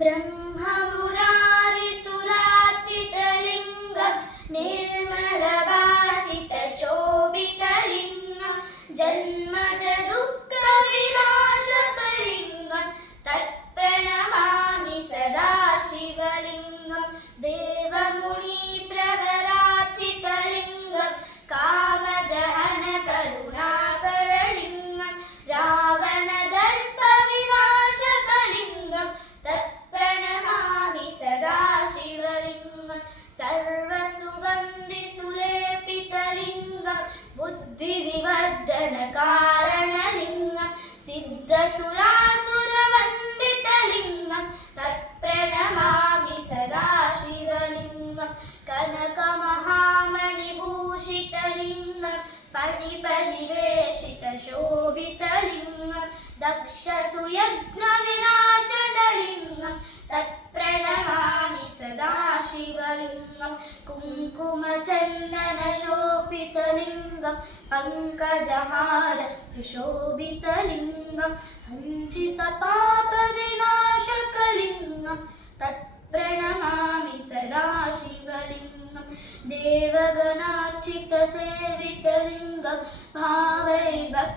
ब्रह्ममुरारिसुरार्चितलिङ्गं निर्मलभासितशोभितलिङ्गं जन्मजदुःखविनाशकलिङ्गं तत्प्रणमामि सदा शिवलिङ्गं देवमुनिप्रवरार्चितलिङ्गं कामदहनकरुणाकरलिङ्गं रावणदर्पविनाशकलिङ्गं तत्प्रणमामि सदा शिवलिङ्गं सर्वसुगन्धिसुलेपितलिङ्गं बुद्धिविवर्धनकारणलिङ्गं सिद्धसुरासुरवन्दितलिङ्गं तत्प्रणमामि सदा शिवलिङ्गं कनकमहामणिभूषितलिङ्गं फणिपरिवेशितशोभितलिङ्गं दक्षसुयज्ञविनाशनलिङ्गं तत्प्रणमामि सदा शिवलिङ्गं कुङ्कुमचन्दनशोभितलिङ्गं पङ्कजहार सुशोभितलिङ्गं सञ्चितपापविनाशकलिङ्गं तत्प्रणमामि सदा शिवलिङ्गं देवगणार्चितसेवितलिङ्गं भावैर्भक्तिभिरेव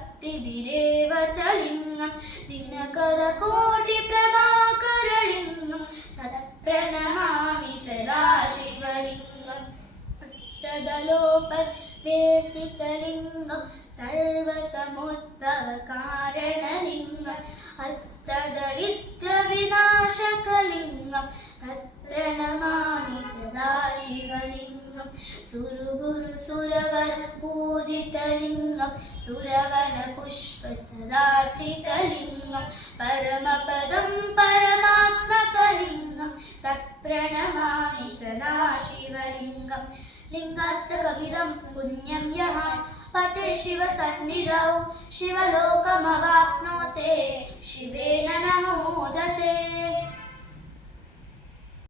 च लिङ्गं दिनकरकोटिप्रभाकरलिङ्गं तत्प्रणमामि सदा शिवलिङ्गं हस्तदलोपवेष्टितलिङ्गं सर्वसमुद्भवकारणलिङ्गं हस्तदरिद्रविनाशकलिङ्गं तत्प्रणमामि सदा शिवलिङ्गं सुरगुरुसुरवरपूजितलिङ्गं सुरवनपुष्पसदार्चितलिङ्गं परमपदं परमात्मकलिङ्गं तत्प्रणमामि सदा शिवलिङ्गं लिङ्गाष्टकमिदं पुण्यं यः पठे शिवसन्निधौ शिवलोकमवाप्नोते